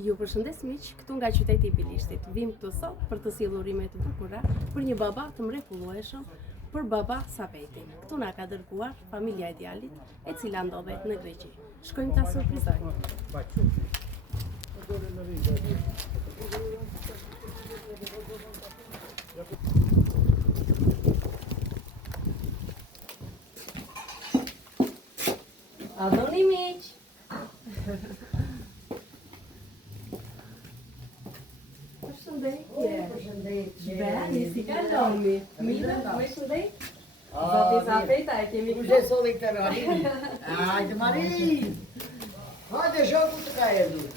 Ju përshëndes miq, këtu nga qyteti i Bilishtit. Vim këtu sot për të sjellur urime të bukura për një baba të mrekullueshëm, për baba Sapetin. Këtu na ka dërguar familja e djalit, e cila ndodhet në Greqi. Shkojmë ta surprizojmë. A doni miq? Përshëndetje. Beni, si kaloni? Mirë, përshëndetje. Zoti Sapeta, e kemi këtu. Kush e solli këtë Marini? Hajde Marini! Hajde shoku të ka erdhur.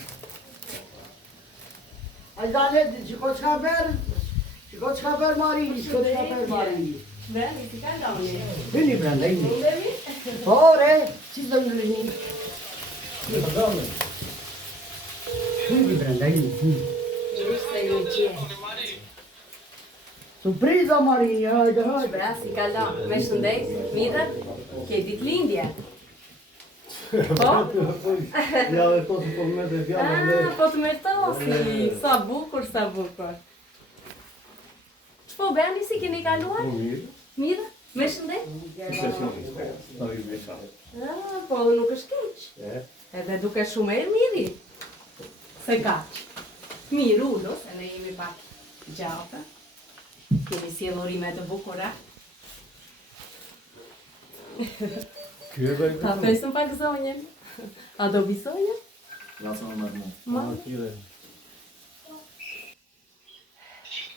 Hajde dale, shiko çka bër Marini, shiko çka bër Marini. Beni, si kaloni? Vini brenda, vini. Ndemi? Po, re, si do ngrini? Vini brenda, vini. Ishte një gjë. Surpriza Marini, hajde, hajde. Bra, si kalon? Me shëndet, mirë, ke ditëlindje. Po? Ja, dhe po të po me të fjallën dhe... Po të mertosi, sa bukur, sa bukur. Ç'po bëni, si keni kaluar? Mirë, Mirë, me shëndet? impresioniste, në i me shallë. Po nuk është keq. Edhe duke shumë e miri. Se kaq. Mirë ullu, se ne jemi pak gjatë. Kemi sjellur urime të bukura. Ky e bëjë Ta presim pak zonjën. A do vi zonjën? Lasë më mërë mu. Ma? Tire.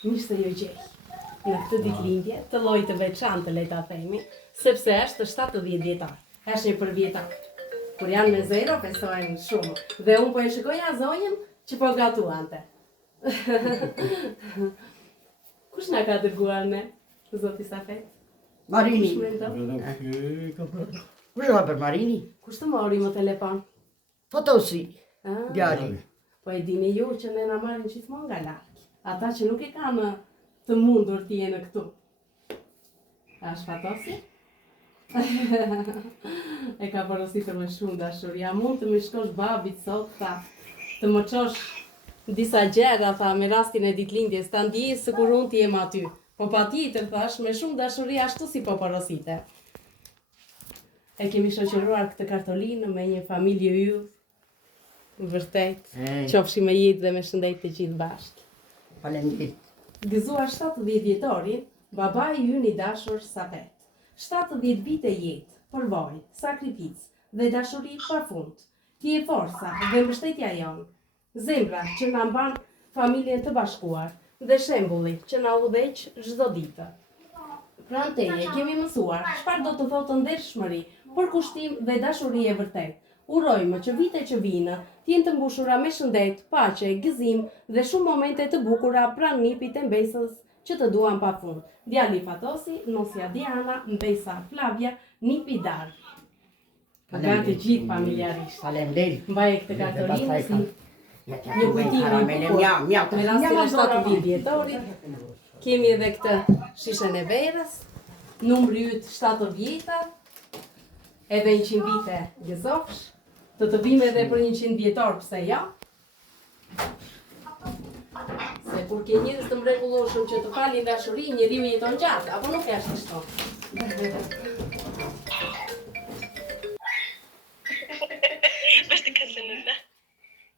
Mirë se ju gjej. Në këtë ditëlindje, të lloj të veçantë, le ta themi, sepse është 70 vjetar. Është një përvjetar. Kur janë me zero, pesojnë shumë. Dhe unë po e shikoja zonjën që po gatuante. Kush na ka dërguar ne, zoti Safet? Marini. Kush mendon? Ky ka për... Kush ka bër Marini? Kush të mori më telefon? Fotosi, Ah, djali. Po e dini ju që ne na marrin gjithmonë nga larg. Ata që nuk e kanë të mundur të jenë këtu. A është fatosi? E ka porositur me shumë dashuri. A mund të më shkosh babit sot, tha, të më çosh disa gjëra, tha, me rastin e ditëlindjes, ta ndjes sikur unë të jem aty. Po patjetër, thash, me shumë dashuri ashtu si po porosite. E kemi shoqëruar këtë kartolinë me një familje yll. Vërtet, qofshi me jetë dhe me shëndet të gjithë bashkë. Faleminderit. Gëzuar 70 vjetorin, babai ynë i dashur Sapet. 70 vite jetë, përvojë, sakrificë dhe dashuri pafund. Ti e forca dhe mbështetja jonë. Zemra që na mban familjen të bashkuar dhe shembulli që na udhëheq çdo ditë. Pranë teje kemi mësuar çfarë do të thotë ndershmëri, përkushtim dhe dashuri e vërtetë. Urojmë që vite që vinë të jenë të mbushura me shëndet, paqe, gëzim dhe shumë momente të bukura pranë nipit e mbesës që të duan pafund. Djali Fatosi, nosja Diana, mbesa Flavia, nipi Dar. Gati gjithë familjarisht. Faleminderit. Mbaje këtë kartolinë si një kujtim i karamele, bukur. mjau. Me rastin e 70 vjetorit, kemi edhe këtë shishën e verës, numri yt 70 vjeta, edhe 100 vite gëzofsh, të vim edhe për 100 vjetor, pse ja? Se kur ke njerëz të mrekullueshëm që të falin dashuri, njeriu jeton gjatë, apo nuk është ashtu?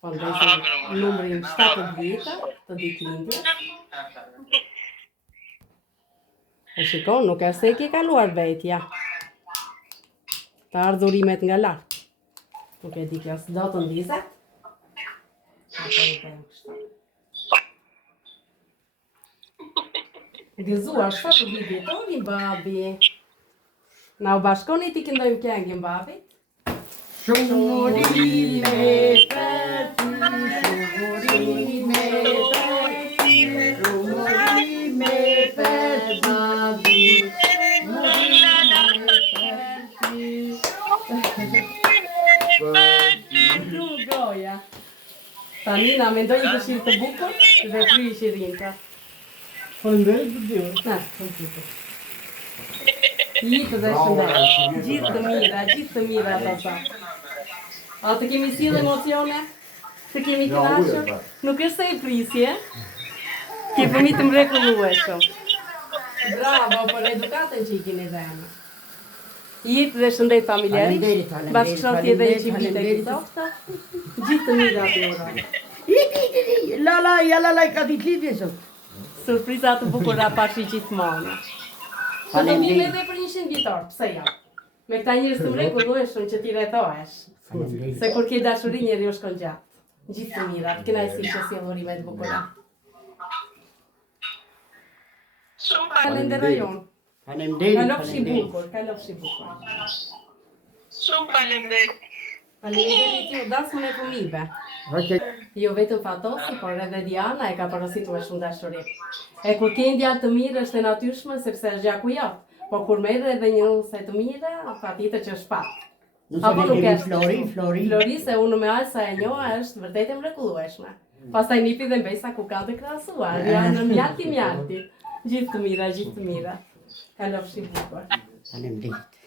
Po ndesim numrin 70 vjeta të ditëlindjes. E shikon, nuk është se i ke kaluar vetja. Të ardhurimet nga lartë. Nuk e di kjo s'do të ndizet. Gëzuar 70 vjetorin babi. Na u bashkoni ti këndojmë këngën babit. Shumë urime për ty, shumë urime për ty, shumë urime për babi, Goja. Tani na mendoj një dëshirë të bukur dhe kryi shirinka. Faleminderit për tjera. Na, kompjuter. Jitë dhe shëndet. Gjithë të mira ato sa. A të kemi sjellë emocione? Të kemi të Ja, dashur, ujë, nuk është se e prisje. Ke fëmijë të mrekullueshëm. Bravo, për edukatën që i keni dhënë. Jetë dhe shëndet familjarisht, Faleminderit, bashkëshortje dhe i qibit e faleminderit. kisofta, gjithë të mira të ura. Lala, ka ditë lidhje sot. Surpriza të bukura pashi gjithmonë. Që do vime edhe për 100 vjetor, pse jo? Me këta njerëz të mrekullueshëm që ti rrethohesh. Se kur ke dashuri njeriu shkon gjatë. Gjithë të mira, të kënaqësi që sjellurime të bukura. Falenderajon. Kalofshi bukur, kalofshi bukur. Shumë faleminderit. Faleminderit ju, dasmën e fëmijëve. Jo vetëm Fatosi, por edhe Diana e ka porositur me shumë dashuri. E kur ke një djalë të mirë është e natyrshme sepse është gjaku jot. Po kur merr edhe një ose të mirë, patjetër që është pak. Apo nuk është Flori. Flori se unë me aq sa e njoha është vërtet e mrekullueshme. Pastaj nipi dhe mbesa ku kanë të krahasuar. Janë në mjalti. Gjithë të mira. Kalofshi bukur. Faleminderit.